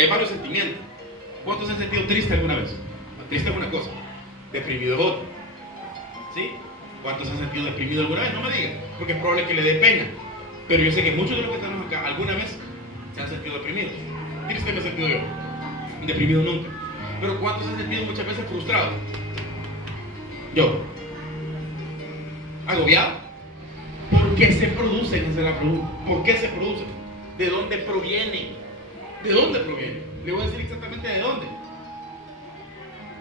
Porque hay varios sentimientos. ¿Cuántos se han sentido triste alguna vez? Triste es una cosa, deprimido es otra. ¿Sí? ¿Cuántos se han sentido deprimido alguna vez? No me digan, porque es probable que le dé pena. Pero yo sé que muchos de los que estamos acá alguna vez se han sentido deprimidos. Triste me he sentido yo, deprimido nunca. Pero ¿cuántos se han sentido muchas veces frustrados? Yo. ¿Agobiado? ¿Por qué se producen? Esa es la pregunta. ¿Por qué se producen? ¿De dónde provienen? ¿De dónde provienen? Le voy a decir exactamente de dónde.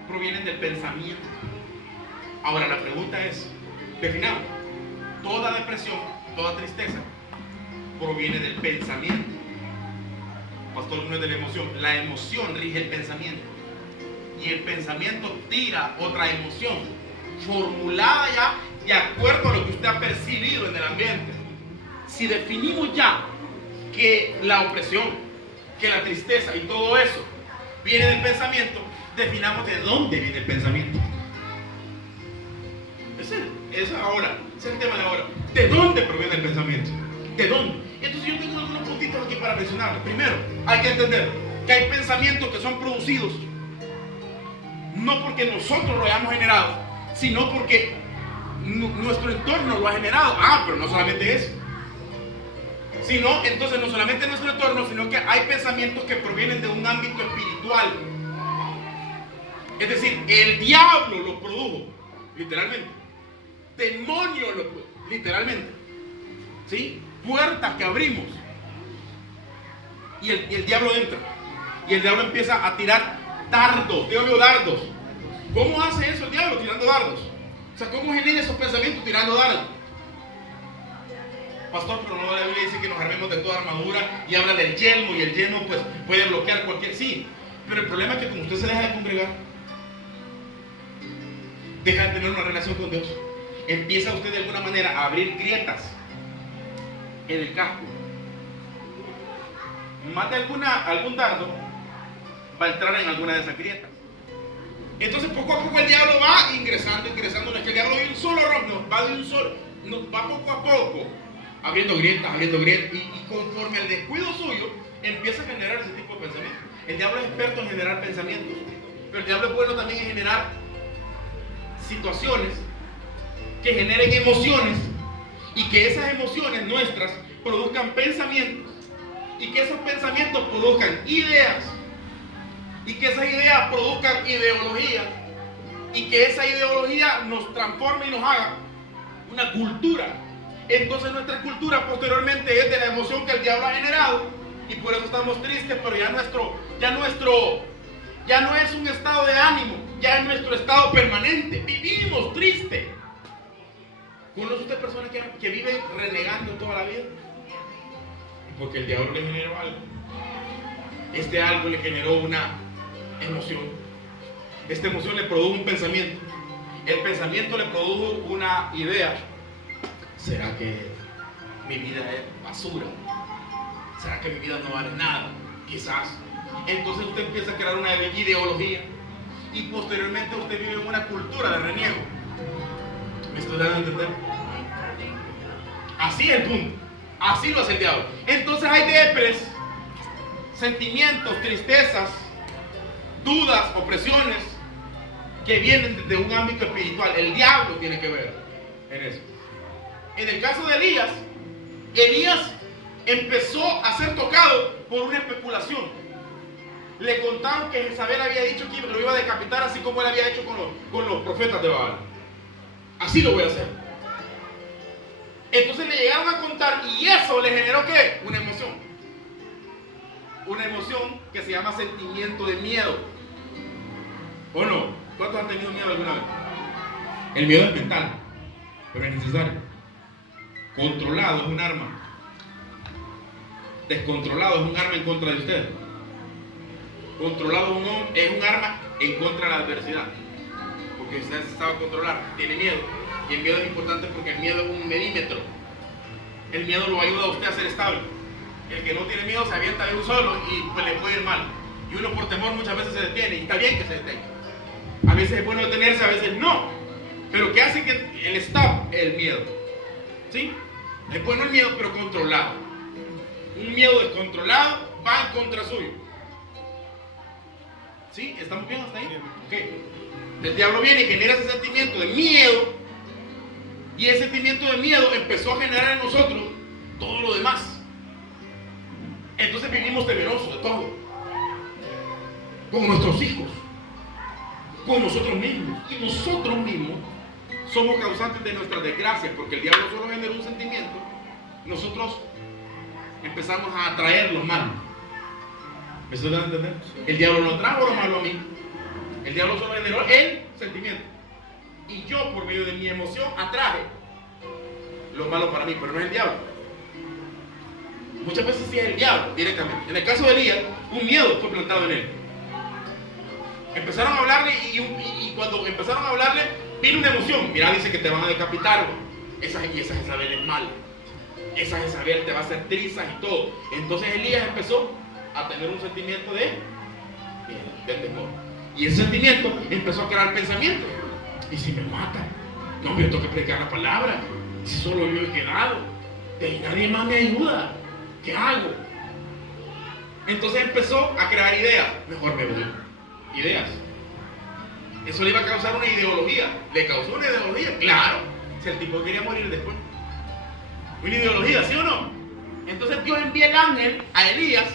Provienen del pensamiento. Ahora la pregunta es, definamos, toda depresión, toda tristeza proviene del pensamiento. Pastor, no es de la emoción. La emoción rige el pensamiento. Y el pensamiento tira otra emoción, formulada ya de acuerdo a lo que usted ha percibido en el ambiente. Si definimos ya que la opresión, que la tristeza y todo eso viene del pensamiento, definamos de dónde viene el pensamiento. Ese es el tema de ahora. ¿De dónde proviene el pensamiento? ¿De dónde? Entonces yo tengo algunos puntitos aquí para mencionar. Primero, hay que entender que hay pensamientos que son producidos no porque nosotros lo hayamos generado, sino porque nuestro entorno lo ha generado. Pero no solamente eso. Sino, entonces no solamente nuestro entorno, sino que hay pensamientos que provienen de un ámbito espiritual. Es decir, el diablo lo produjo, literalmente. Demonio lo produjo, literalmente. ¿Sí? Puertas que abrimos. Y el diablo entra. Y el diablo empieza a tirar dardos. Digo, dardos. ¿Cómo hace eso el diablo? Tirando dardos. O sea, ¿cómo genera esos pensamientos tirando dardos? Pastor, pero no, la Biblia dice que nos armemos de toda armadura y habla del yelmo, y el yelmo pues puede bloquear cualquier... Sí, pero el problema es que como usted se deja de congregar, deja de tener una relación con Dios, empieza usted de alguna manera a abrir grietas en el casco. Más de algún dardo va a entrar en alguna de esas grietas. Entonces poco a poco el diablo va ingresando. No es que el diablo de un solo error, no, va de un solo, no, va poco a poco, abriendo grietas, y conforme al descuido suyo, empieza a generar ese tipo de pensamientos. El diablo es experto en generar pensamientos, pero el diablo es bueno también en generar situaciones que generen emociones, y que esas emociones nuestras produzcan pensamientos, y que esos pensamientos produzcan ideas, y que esas ideas produzcan ideología, y que esa ideología nos transforme y nos haga una cultura. Entonces nuestra cultura posteriormente es de la emoción que el diablo ha generado, y por eso estamos tristes, pero ya no es un estado de ánimo, ya es nuestro estado permanente. Vivimos triste. ¿Conoce usted personas que viven renegando toda la vida? Porque el diablo le generó algo. Este algo le generó una emoción. Esta emoción le produjo un pensamiento. El pensamiento le produjo una idea. ¿Será que mi vida es basura? ¿Será que mi vida no vale nada? Quizás. Entonces usted empieza a crear una ideología, y posteriormente usted vive en una cultura de reniego. ¿Me estoy dando a entender? Así es el punto. Así lo hace el diablo. Entonces hay depres, sentimientos, tristezas, dudas, opresiones que vienen de un ámbito espiritual. El diablo tiene que ver en eso. En el caso de Elías empezó a ser tocado por una especulación. Le contaron que Jezabel había dicho que lo iba a decapitar, así como él había hecho con los profetas de Baal. Así lo voy a hacer. Entonces le llegaron a contar, y eso le generó ¿qué? Una emoción. Una emoción que se llama sentimiento de miedo. ¿O no? ¿Cuántos han tenido miedo alguna vez? El miedo es mental, pero es necesario. Controlado es un arma. Descontrolado es un arma en contra de usted. Controlado es un arma en contra de la adversidad. Porque usted sabe controlar, tiene miedo. Y el miedo es importante porque el miedo es un medímetro. El miedo lo ayuda a usted a ser estable. El que no tiene miedo se avienta de un solo y pues le puede ir mal. Y uno por temor muchas veces se detiene, y está bien que se detenga. A veces es bueno detenerse, a veces no. Pero ¿qué hace que el stop? El miedo. ¿Sí? Es bueno el miedo, pero controlado. Un miedo descontrolado va en contra suyo. ¿Sí? ¿Estamos bien hasta ahí? Ok. El diablo viene y genera ese sentimiento de miedo. Y ese sentimiento de miedo empezó a generar en nosotros todo lo demás. Entonces vivimos temerosos de todo. Con nuestros hijos. Con nosotros mismos. Y nosotros mismos somos causantes de nuestras desgracias. Porque el diablo solo generó un sentimiento. Nosotros empezamos a atraer lo malo. ¿Me estoy dando a entender? El diablo no trajo lo malo a mí. El diablo solo generó el sentimiento. Y yo, por medio de mi emoción, atraje lo malo para mí, pero no es el diablo. Muchas veces sí es el diablo, directamente. En el caso de Elías, un miedo fue plantado en él. Empezaron a hablarle y cuando empezaron a hablarle, vino una emoción. Mira, dice que te van a decapitar. Esa Jezabel es mala. Esa Jezabel te va a hacer trizas y todo. Entonces Elías empezó a tener un sentimiento de temor. Y ese sentimiento empezó a crear pensamientos. ¿Y si me matan? No, yo tengo que predicar la palabra. Si solo yo he quedado, y nadie más me ayuda, ¿qué hago? Entonces empezó a crear ideas. Mejor me voy. Ideas. Eso le iba a causar una ideología. ¿Le causó una ideología? Claro. Si el tipo quería morir después. Una ideología, ¿sí o no? Entonces Dios envía el ángel a Elías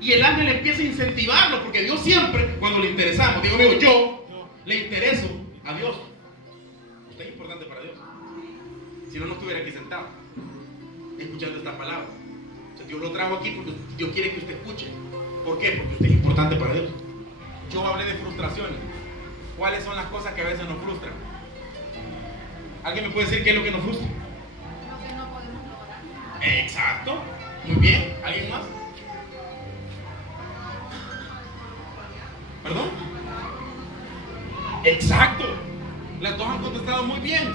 y el ángel empieza a incentivarlo, porque Dios siempre, cuando le interesamos, digo, amigo, yo le intereso a Dios. Usted es importante para Dios. Si no, no estuviera aquí sentado escuchando esta palabra. O sea, Dios lo trajo aquí porque Dios quiere que usted escuche. ¿Por qué? Porque usted es importante para Dios. Yo hablé de frustraciones. ¿Cuáles son las cosas que a veces nos frustran? ¿Alguien me puede decir qué es lo que nos frustra? Lo que no podemos lograr. Exacto. Muy bien. ¿Alguien más? ¿Perdón? Exacto. Las dos han contestado muy bien.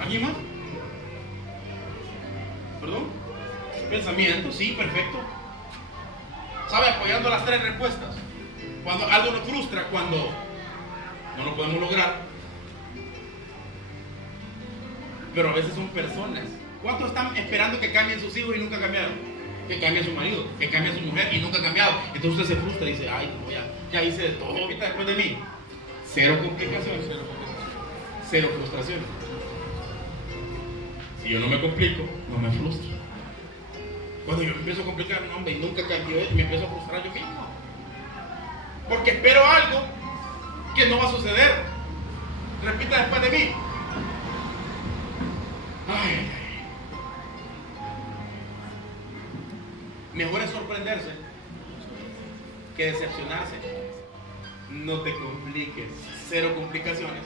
¿Alguien más? ¿Perdón? Pensamiento, sí, perfecto. ¿Sabe? Apoyando las tres respuestas. Cuando algo nos frustra, cuando no lo podemos lograr. Pero a veces son personas. ¿Cuántos están esperando que cambien sus hijos y nunca cambiaron? Que cambie su marido, que cambie su mujer y nunca ha cambiado. Entonces usted se frustra y dice, ay, no, ya hice de todo ahorita después de mí. Cero complicaciones, cero frustraciones. Si yo no me complico, no me frustro. Cuando yo me empiezo a complicar, no, hombre, y nunca cambió él, me empiezo a frustrar yo mismo. Porque espero algo que no va a suceder. Repita después de mí. Ay. Mejor es sorprenderse que decepcionarse. No te compliques. Cero complicaciones.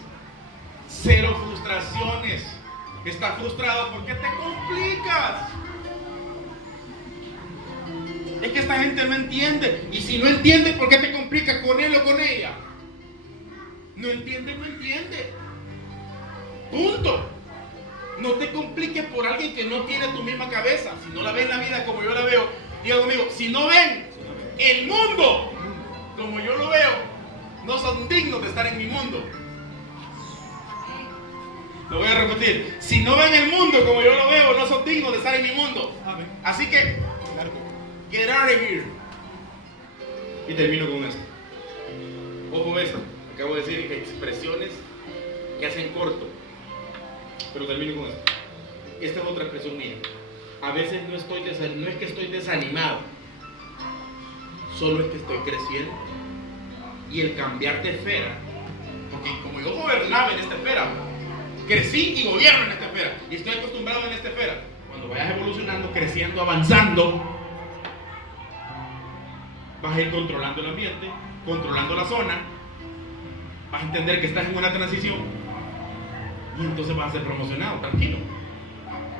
Cero frustraciones. Estás frustrado porque te complicas. Es que esta gente no entiende. Y si no entiende, ¿por qué te complicas con él o con ella? No entiende, no entiende. Punto. No te compliques por alguien que no tiene tu misma cabeza. Si no la ven la vida como yo la veo, diga conmigo, si no ven el mundo como yo lo veo, no son dignos de estar en mi mundo. Lo voy a repetir. Si no ven el mundo como yo lo veo, no son dignos de estar en mi mundo. Así que, get out of here. Y termino con esto. Ojo esto. Acabo de decir expresiones que hacen corto. Pero termino con esto. Esta es otra expresión mía. A veces no es que estoy desanimado. Solo es que estoy creciendo. Y el cambiar de esfera. Porque como yo gobernaba en esta esfera, crecí y gobierno en esta esfera. Y estoy acostumbrado en esta esfera. Cuando vayas evolucionando, creciendo, avanzando, vas a ir controlando el ambiente, controlando la zona. Vas a entender que estás en una transición. Y entonces vas a ser promocionado, tranquilo.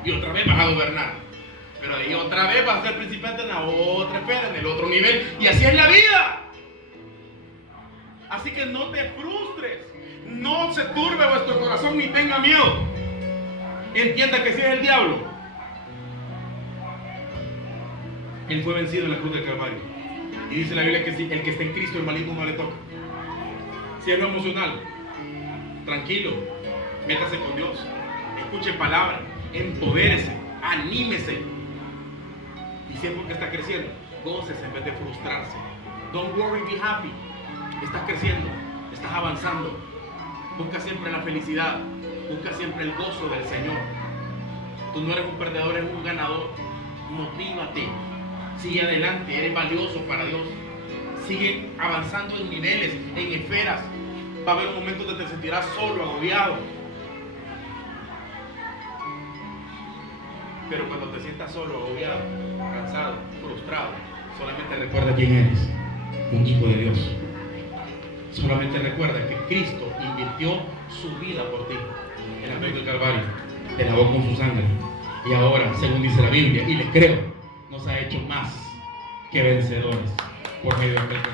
Y otra vez vas a gobernar. Pero ahí otra vez vas a ser principal en la otra esfera, en el otro nivel. Y así es la vida. Así que no te frustres. No se turbe vuestro corazón ni tenga miedo. Entienda que si es el diablo, él fue vencido en la cruz del Calvario. Y dice la Biblia que si el que está en Cristo, el maligno no le toca. Si es lo emocional, tranquilo, métase con Dios, escuche palabra, empodérese, anímese. Y si es porque está creciendo, gócese en vez de frustrarse. Don't worry, be happy. Estás creciendo, estás avanzando. Busca siempre la felicidad, busca siempre el gozo del Señor. Tú no eres un perdedor, eres un ganador. Motívate, sigue adelante, eres valioso para Dios. Sigue avanzando en niveles, en esferas. Va a haber un momento donde te sentirás solo, agobiado. Pero cuando te sientas solo, agobiado, cansado, frustrado, solamente recuerda quién eres, un hijo de Dios. Solamente recuerda que Cristo invirtió su vida por ti en la cruz del Calvario, te lavó con su sangre y ahora, según dice la Biblia, y les creo, nos ha hecho más que vencedores por medio de Cristo.